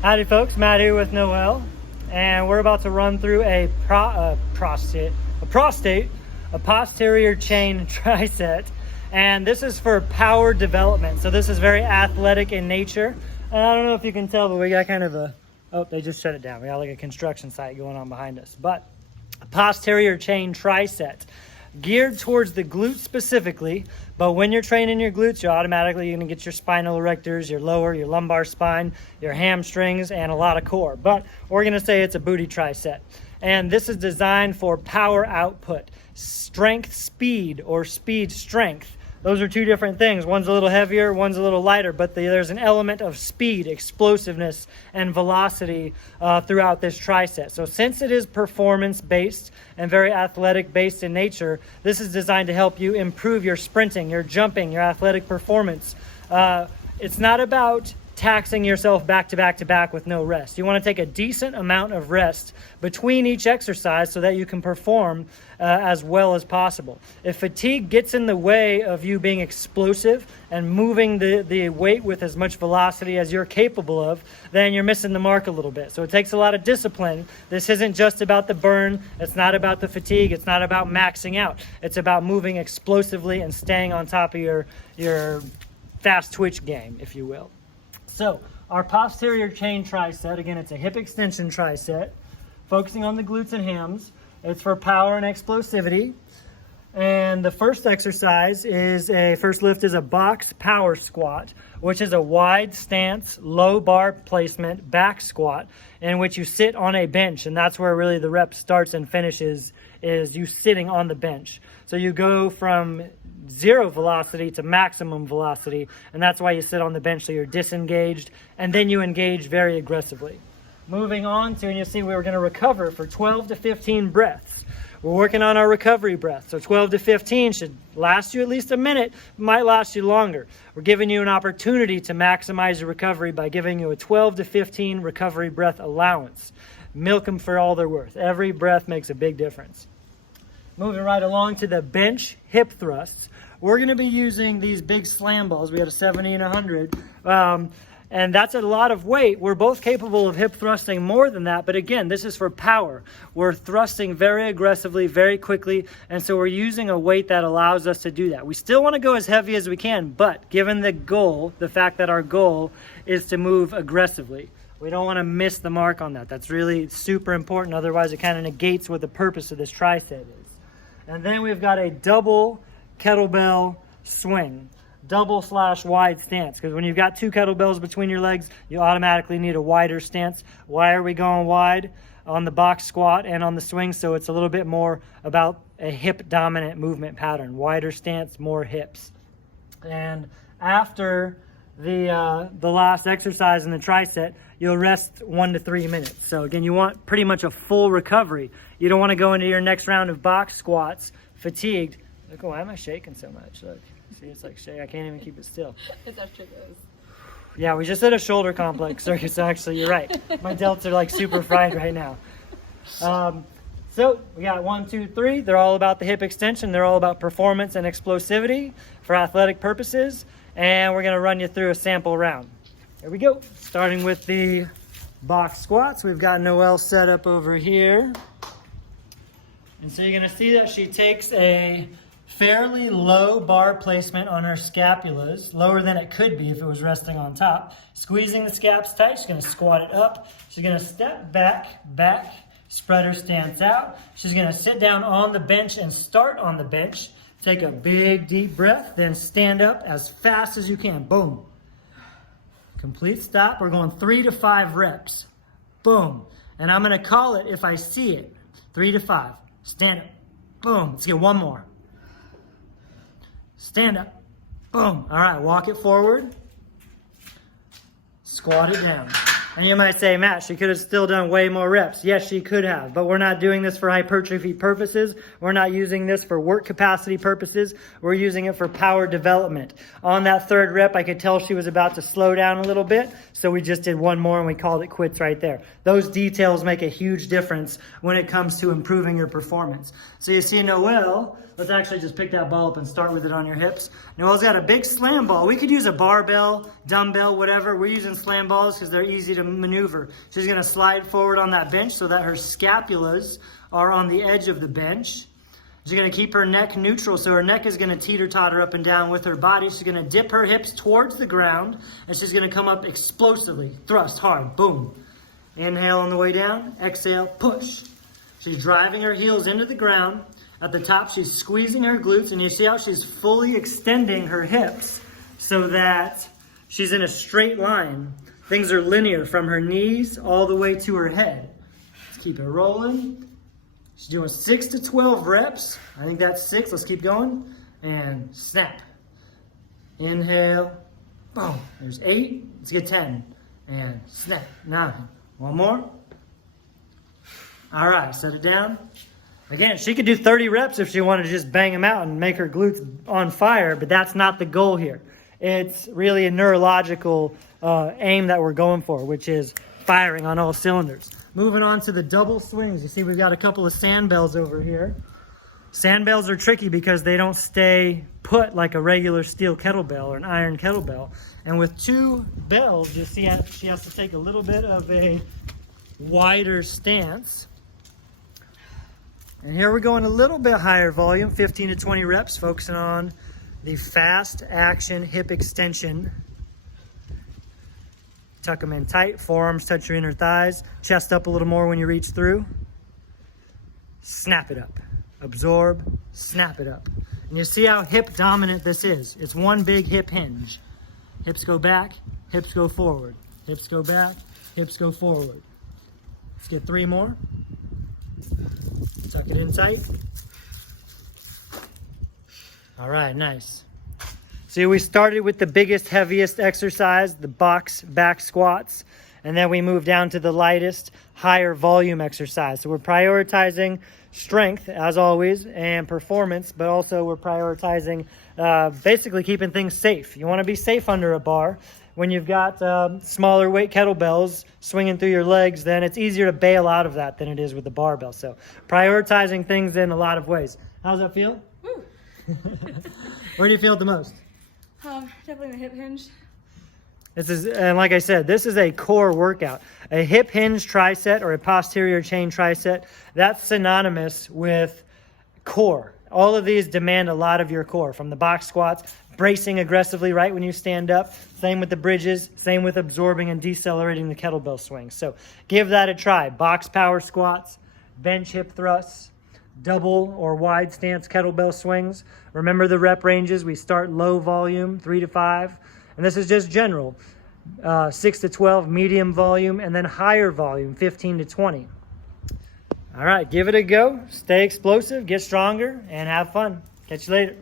Howdy folks, Matt here with Noel, and we're about to run through a posterior chain tricep, and this is for power development. So this is very athletic in nature, and I don't know if you can tell, but we got kind of a, oh, they just shut it down. We got like a construction site going on behind us, but a posterior chain tricep. Geared towards the glutes specifically, but when you're training your glutes, you're automatically going to get your spinal erectors, your lumbar spine, your hamstrings, and a lot of core. But we're going to say it's a booty tricep. And this is designed for power output, strength speed, or speed strength. Those are two different things. One's a little heavier, one's a little lighter, but there's an element of speed, explosiveness, and velocity throughout this tricep. So since it is performance-based and very athletic-based in nature, this is designed to help you improve your sprinting, your jumping, your athletic performance. It's not about taxing yourself back to back to back with no rest. You want to take a decent amount of rest between each exercise so that you can perform as well as possible. If fatigue gets in the way of you being explosive and moving the weight with as much velocity as you're capable of, then you're missing the mark a little bit. So it takes a lot of discipline. This isn't just about the burn. It's not about the fatigue. It's not about maxing out. It's about moving explosively and staying on top of your fast twitch game, if you will. So our posterior chain tricep, again, it's a hip extension tricep, focusing on the glutes and hams. It's for power and explosivity. And the first exercise first lift is a box power squat, which is a wide stance, low bar placement back squat in which you sit on a bench. And that's where really the rep starts and finishes, is you sitting on the bench. So you go from zero velocity to maximum velocity, and that's why you sit on the bench, so you're disengaged, and then you engage very aggressively. Moving on to, and you'll see we're going to recover for 12 to 15 breaths. We're working on our recovery breath, so 12 to 15 should last you at least a minute, might last you longer. We're giving you an opportunity to maximize your recovery by giving you a 12 to 15 recovery breath allowance. Milk them for all they're worth. Every breath makes a big difference. Moving right along to the bench hip thrusts. We're going to be using these big slam balls. We have a 70 and 100. And that's a lot of weight. We're both capable of hip thrusting more than that. But again, this is for power. We're thrusting very aggressively, very quickly. And so we're using a weight that allows us to do that. We still want to go as heavy as we can. But given the goal, the fact that our goal is to move aggressively, we don't want to miss the mark on that. That's really super important. Otherwise, it kind of negates what the purpose of this tricep is. And then we've got a double kettlebell swing, double/wide stance, because when you've got two kettlebells between your legs, you automatically need a wider stance. Why are we going wide on the box squat and on the swing? So it's a little bit more about a hip dominant movement pattern. Wider stance, more hips. And after the last exercise in the tricep, you'll rest 1 to 3 minutes. So again, you want pretty much a full recovery. You don't want to go into your next round of box squats fatigued. Look, why am I shaking so much? Look, see, it's like shake. I can't even keep it still. It's after this. Yeah, we just did a shoulder complex circuit, actually. You're right. My delts are like super fried right now. So we got 1, 2, 3. They're all about the hip extension. They're all about performance and explosivity for athletic purposes. And we're going to run you through a sample round. Here we go. Starting with the box squats. We've got Noelle set up over here. And so you're going to see that she takes a fairly low bar placement on her scapulas, lower than it could be if it was resting on top. Squeezing the scaps tight. She's going to squat it up. She's going to step back, spread her stance out. She's going to sit down on the bench and start on the bench. Take a big deep breath, then stand up as fast as you can. Boom. Complete stop. We're going 3 to 5 reps. Boom. And I'm going to call it if I see it. 3 to 5. Stand up. Boom. Let's get one more. Stand up. Boom. All right. Walk it forward. Squat it down. And you might say, Matt, she could have still done way more reps. Yes, she could have, but we're not doing this for hypertrophy purposes. We're not using this for work capacity purposes. We're using it for power development. On that third rep, I could tell she was about to slow down a little bit, so we just did one more and we called it quits right there. Those details make a huge difference when it comes to improving your performance. So you see Noelle, let's actually just pick that ball up and start with it on your hips. Noelle's got a big slam ball. We could use a barbell, dumbbell, whatever. We're using slam balls because they're easy to maneuver. She's going to slide forward on that bench so that her scapulas are on the edge of the bench. She's going to keep her neck neutral, so her neck is going to teeter-totter up and down with her body. She's going to dip her hips towards the ground, and she's going to come up explosively. Thrust hard, boom. Inhale on the way down, exhale, push. She's driving her heels into the ground. At the top, she's squeezing her glutes, and you see how she's fully extending her hips so that she's in a straight line. Things are linear from her knees all the way to her head. Let's keep it rolling. She's doing 6 to 12 reps. I think that's 6. Let's keep going. And snap. Inhale. Boom. There's 8. Let's get 10. And snap. 9. One more. All right. Set it down. Again, she could do 30 reps if she wanted to just bang them out and make her glutes on fire, but that's not the goal here. It's really a neurological aim that we're going for, which is firing on all cylinders. Moving on to the double swings. You see we've got a couple of sandbells over here. Sandbells are tricky because they don't stay put like a regular steel kettlebell or an iron kettlebell. And with 2 bells, you see she has to take a little bit of a wider stance. And here we're going a little bit higher volume, 15 to 20 reps, focusing on the fast action hip extension. Tuck them in tight, forearms touch your inner thighs, chest up a little more when you reach through. Snap it up. Absorb, snap it up. And you see how hip dominant this is. It's one big hip hinge. Hips go back, hips go forward. Hips go back, hips go forward. Let's get 3 more. Tuck it in tight. All right, nice. See, we started with the biggest, heaviest exercise, the box back squats, and then we moved down to the lightest, higher volume exercise. So we're prioritizing strength, as always, and performance, but also we're prioritizing basically keeping things safe. You want to be safe under a bar. When you've got smaller weight kettlebells swinging through your legs, then it's easier to bail out of that than it is with the barbell. So prioritizing things in a lot of ways. How's that feel? Woo. Where do you feel it the most? Definitely the hip hinge. This is, and like I said, this is a core workout. A hip hinge tricep or a posterior chain tricep, that's synonymous with core. All of these demand a lot of your core, from the box squats, bracing aggressively right when you stand up, same with the bridges, same with absorbing and decelerating the kettlebell swings. So give that a try. Box power squats, bench hip thrusts, double or wide stance kettlebell swings. Remember the rep ranges. We start low volume, 3 to 5. And this is just general, 6 to 12, medium volume, and then higher volume, 15 to 20. All right, give it a go. Stay explosive, get stronger, and have fun. Catch you later.